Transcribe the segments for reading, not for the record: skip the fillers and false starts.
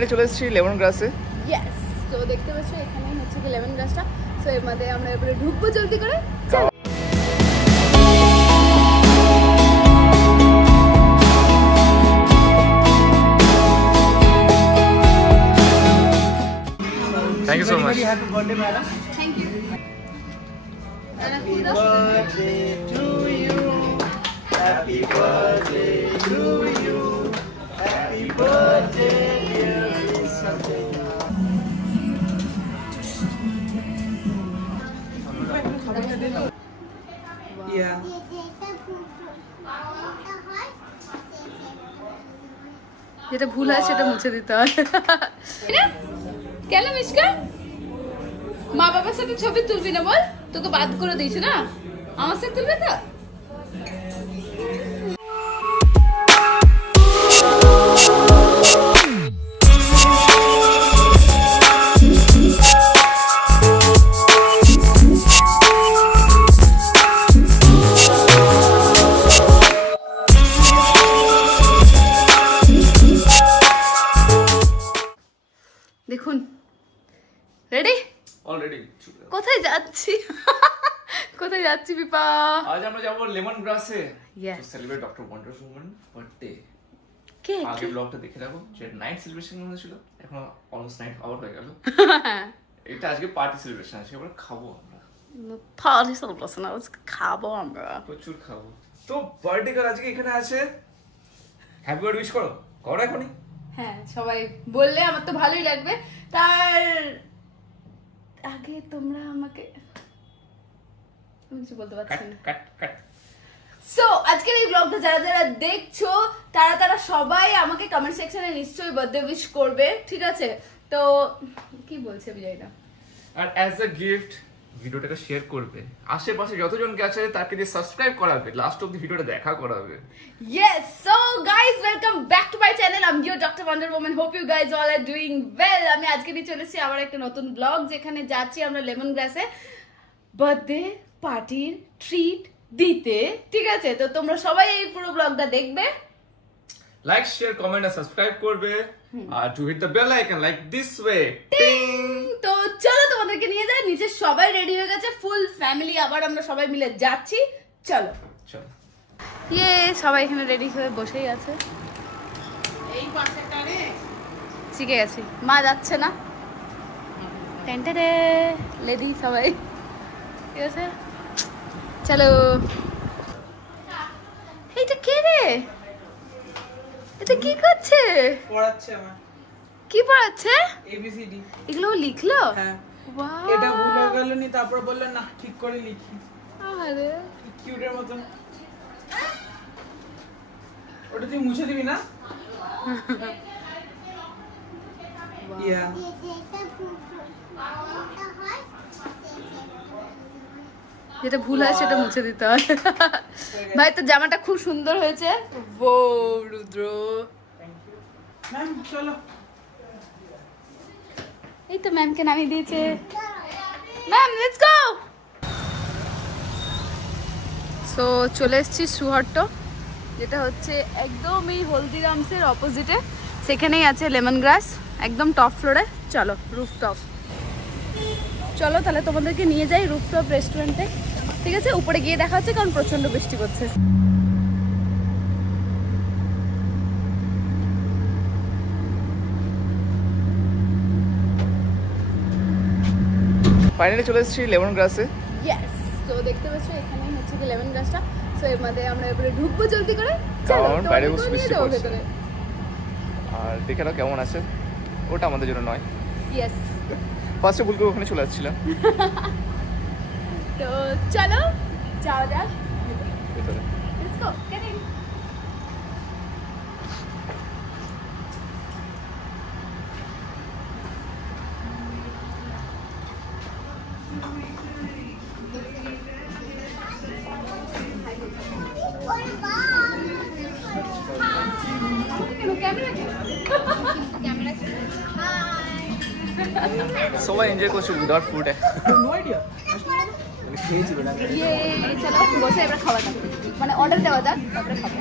Finally চলে এসেছি lemon গ্রাসে। ইয়েস, তো দেখতে পাচ্ছ এখানেই হচ্ছে কি লেমন গ্রাসটা। সো এর মধ্যে আমরা এবারে ঢুকবো জলদি করে। Thank you so much. Happy birthday, madam. Thank you. Happy birthday to you. Happy birthday to you. Happy birthday, dear Isabella. Yeah. যেটা ভুল হয় সেটা মুছে দিতে হয়। কেন মিশকা মা বাবার সাথে ছবি তুলবি না বল? তোকে বাদ করে দিয়েছি না, আমার সাথে তুলবে তো? দেখুন রেডি অলরেডি কোথায় যাচ্ছি? কোথায় যাচ্ছি পিপা? আজ আমরা যাব লেমন গ্রাসে Yes. To celebrate doctor wonder woman birthday. কে আগে ব্লগটা দেখে রাখো, যে নাইট সেলিব্রেশন হয়েছিল, এখন অলমোস্ট নাইট আওয়ার হয়ে গেল। এটা আজকে পার্টি সেলিব্রেশন আছে, আমরা খাবো, আমরা পার্টি সেলিব্রেশন আজকে খাবো, আমরা প্রচুর খাবো। তো বার্থডে গার্ল আজকে এখানে আছে, হ্যাপি বার্থডে উইশ করো, করো এখনই। হ্যাঁ সবাই বললে আমার তো ভালোই লাগবে। তার আগে তোমরা আমাকে কিছু বলতে পারছি না। কাট। সো আজকের এই ব্লগটা যারা যারা দেখছো তারা সবাই আমাকে কমেন্ট সেকশনে নিশ্চয়ই বার্থডে উইশ করবে, ঠিক আছে? তো কি বলছে বিজয় না, আর অ্যাজ আ গিফট ভিডিওটাকে শেয়ার করবে, আশেপাশে যতজনকে আছে তাকে দিয়ে সাবস্ক্রাইব করাবে, লাস্ট অবধি ভিডিওটা দেখা করাবে। Yes, so guys, welcome back to my channel. I'm your Dr. Wonder Woman. Hope you guys all are doing well. আমি আজকে নিয়ে চলেছি আবার একটা নতুন ব্লগ, যেখানে যাচ্ছি আমরা লেমন গ্রাসে বার্থডে পার্টির ট্রিট দিতে, ঠিক আছে? তো তোমরা সবাই এই পুরো ব্লগটা দেখবে, লাইক শেয়ার কমেন্ট আর সাবস্ক্রাইব করবে, আর to hit the bell icon like this way টিং। তো চলো তোমাদেরকে নিয়ে যাই নিচে। সবাই রেডি হয়ে গেছে, ফুল ফ্যামিলি, আবার আমরা সবাই মিলে যাচ্ছি, চলো। ইয়ে সবাই এখানে রেডি হয়ে বসেই আছে, এই পাশেটারে শিখে গেছি। মা যাচ্ছে না, টেন্টারে লেডি সবাই, ঠিক আছে? চলো। এইটা কে রে? এটা কি করছে? পড়াচ্ছে আমার। কি পড়াচ্ছে? ABCD। এগুলো লিখলো? হ্যাঁ। Wow! এটা ভুল হয়ে গেল নি, তারপর বললো না ঠিক করে লিখি। আরে কিউটের মতন। ওটা তুই মুছে দিবি না? ইয়া। যেটা ভুল হয় সেটা মুছে দিতে হয়। ভাই তো জামাটা খুব সুন্দর হয়েছে। ও রুদ্র, ম্যাম চলো। এই তো ম্যামকে নামিয়ে দিয়েছে। Ma'am let's go. সো চলে এসেছি সুহট্ট, যেটা হচ্ছে একদম এই হলদিরামসের অপোজিটে, সেখানেই আছে লেমন গ্রাস, একদম টপ ফ্লোরে। চলো রুফ টপ, চলো তাহলে তোমাদেরকে নিয়ে যাই রুফটপ রেস্টুরেন্টে, ঠিক আছে? উপরে গিয়ে দেখা হচ্ছে, কারণ প্রচন্ড বৃষ্টি করছে। ফাইনালি চলে এসেছি লেমন গ্রাসে। ইয়েস, তো দেখতে পাচ্ছ এখানেই হচ্ছে কি লেমন গ্রাসটা। সো এর মধ্যে আমরা এবারে ঢুকবো জলদি করে, কারণ বাইরে বসে নিয়ে বৃষ্টি যাবো পড়ছে। ভেতরে। আর দেখে নাও কেমন আছে, ওটা আমাদের জন্য নয়। ইয়েস, ফার্স্টে ভুল করে ওখানে চলে যাচ্ছিলাম। তো চলো যাওয়া যাক ভেতরে। Let's go, get in. সবাই এনজয় করছে উইদাউট ফুড। No idea. খেয়েছি বেটা। ইয়ে চলো বসে এবার খাওয়া যাক, মানে অর্ডার দেওয়া যাক, তারপরে খাবো।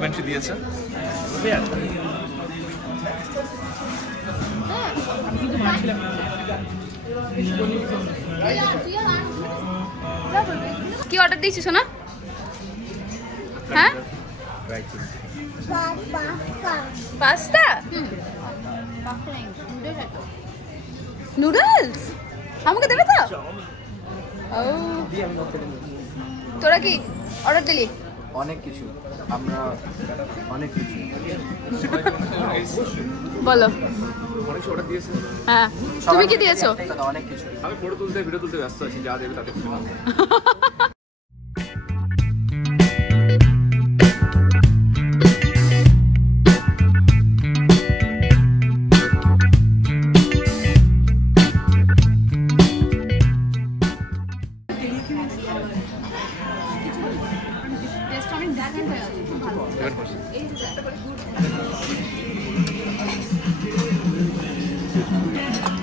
কমপ্লিমেন্টারি দিয়েছে। কি অর্ডার দিয়েছিস সোনা? হ্যাঁ, পাস্তা, নুডলস আমাকে দেবে তো? ও, তোরা কি অর্ডার দিলি? অনেক কিছু, আমরা অনেক কিছু বলো। অনেক অর্ডার দিয়েছে। হ্যাঁ, তুমি কি দিয়েছো? অনেক কিছু। আমি ফটো তুলতে ভিডিও তুলতে ব্যস্ত আছি, যা দেবে তাতে খুশি।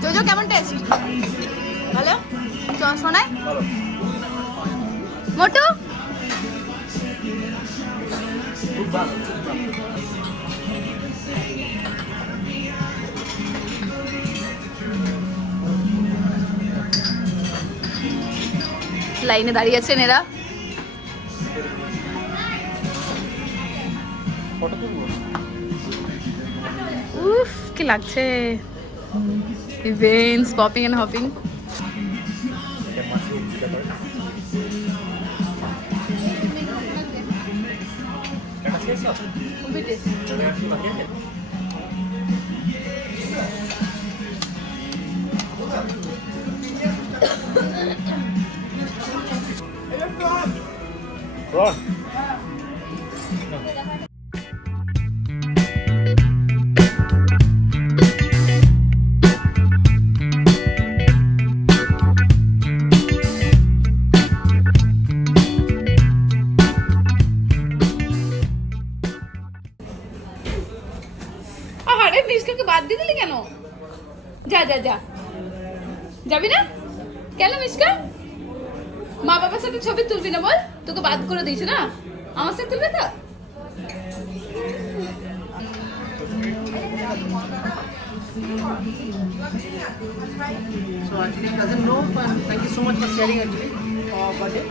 জোজো কেমন টেস্ট? ভালো? শোনায় মোটু? লাইনে দাঁড়িয়ে আছেন এরা। উফ, কি লাগছে। Veins popping and hopping. Prawn. আরে মিশকাকে বাদ দিয়ে দিলি কেন? যা যা যা, যাবি না কেন? মিশকা মা বাবার সাথে ছবি তুলবি না বল? তোকে বাদ করে দিয়েছে না, আমার সাথে তুলবে তো? So actually doesn't know, but thank you so much for sharing actually birthday.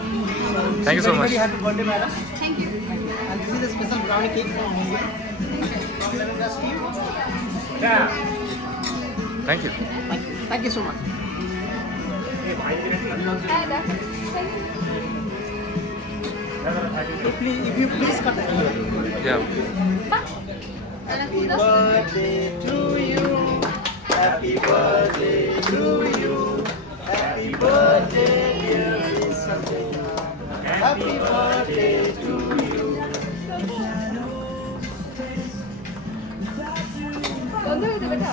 Thank you so much. Very happy birthday, madam. Thank you. And this is a special brownie cake from India. From Lemongrass team. Thank you. Thank you so much. Please, if you please cut it. Yeah. Happy birthday to you. Happy birthday to you. Happy birthday, dear Isabella. Happy birthday to you. বন্ধ হয়ে যাবে এটা।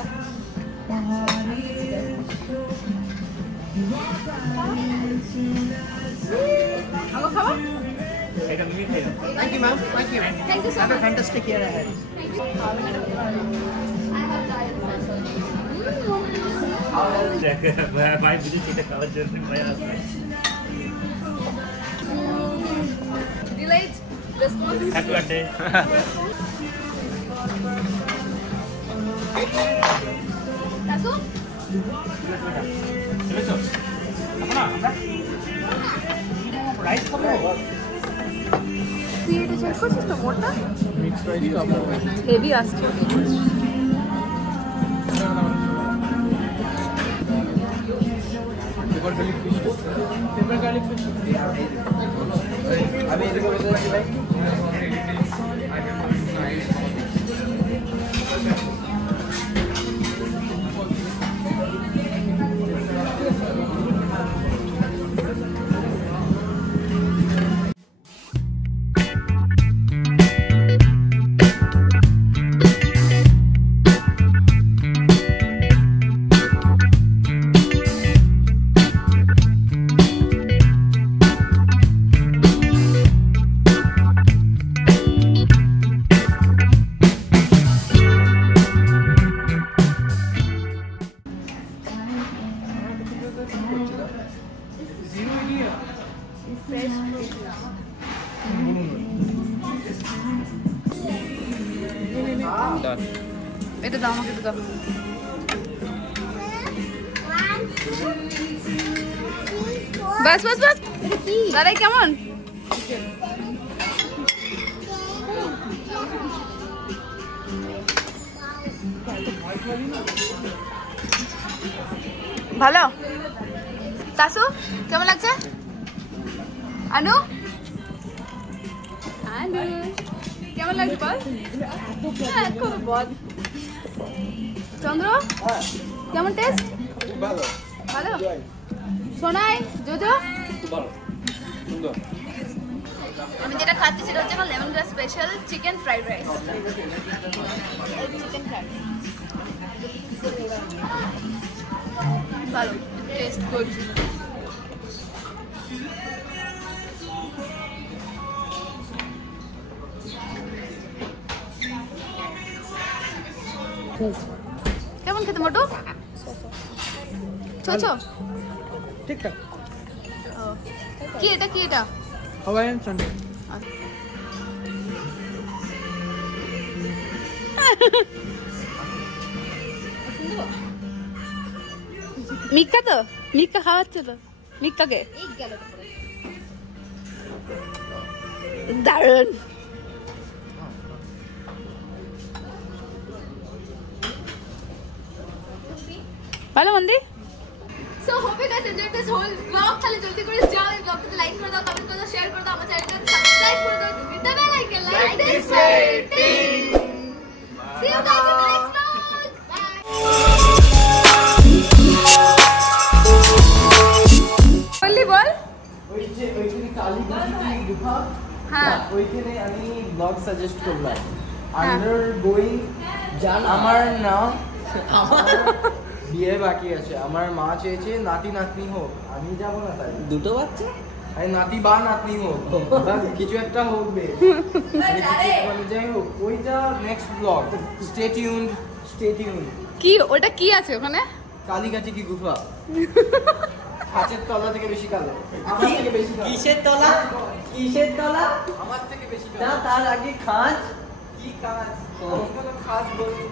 আমার খাওয়া? Thank you, ma'am. Thank you. Thank you so Have a much. fantastic year ahead. ভাই বুঝি সেটা খাওয়ার জন্য ভাই আসবে। Delayed response. Happy birthday. Tasu? চলেছো? এখন আমরা রাইস খাবো। তুই এটা চেক করছিস তো মোটটা? Mixed rice খাবো। হেভি আসছে। Pepper garlic fish. Pepper garlic fish. আমি এদিকে বসে আছি ভাই। দাও আমাকে তো দাও। বাস বাস বাস। দাঁড়াই কেমন? ভালো। তাসু কেমন লাগছে? আনু আনু কেমন লাগছে বল? হ্যাঁ, খুব বল। চন্দ্র কেমন টেস্ট? ভালো ভালো। সোনাই জোজো ভালো সুন্দর। আমি যেটা খাচ্ছি সেটা হচ্ছে আমার লেমন গ্রাস special chicken fried rice. Chicken fried ভালো, টেস্ট গুড। কেমন খেতে মোটু? ছোট ঠিকঠাক। কি এটা কি এটা? Hawaiian Sunday. মিক্কা তো মিক্কা খাওয়াচ্ছে তো মিক্কাকে দারুন। ভালো মন্দি। So hope you guys enjoyed this whole vlog. তাহলে জলদি করে যাও এই vlogটাতে লাইক করে দাও, কমেন্ট করে দাও, শেয়ার করে দাও, আমার চ্যানেলটাকে সাবস্ক্রাইব করে দাও, hit the bell icon like this way. See you guys in the next vlog. Bye. বললি বল। ওইখানে কালীঘাটি গুহা, হ্যাঁ ওইখানে আমি ব্লগ সাজেস্ট করলাম। আন্ডার গোয়িং জান আমার নাম আমার বিয়ে বাকি আছে। আমার মা চেয়েছে নাতি নাতনি হোক, আমি যাবো না তাই। দুটো বাচ্চা আরে নাতি বা নাতনি হোক বা কিছু একটা হোক বে, মানে যাই হোক ওইটা next blog. Stay tuned stay tuned. কি ওটা কি আছে ওখানে? কালীঘাটি কি গুহা, কাঁচের তলা থেকে বেশি কালো, আমার থেকে বেশি কালো। কিসের তলা? কিসের তলা? আমার থেকে বেশি না, কালো। তার আগে খাঁজ। কি কাজ? খাস বলুন।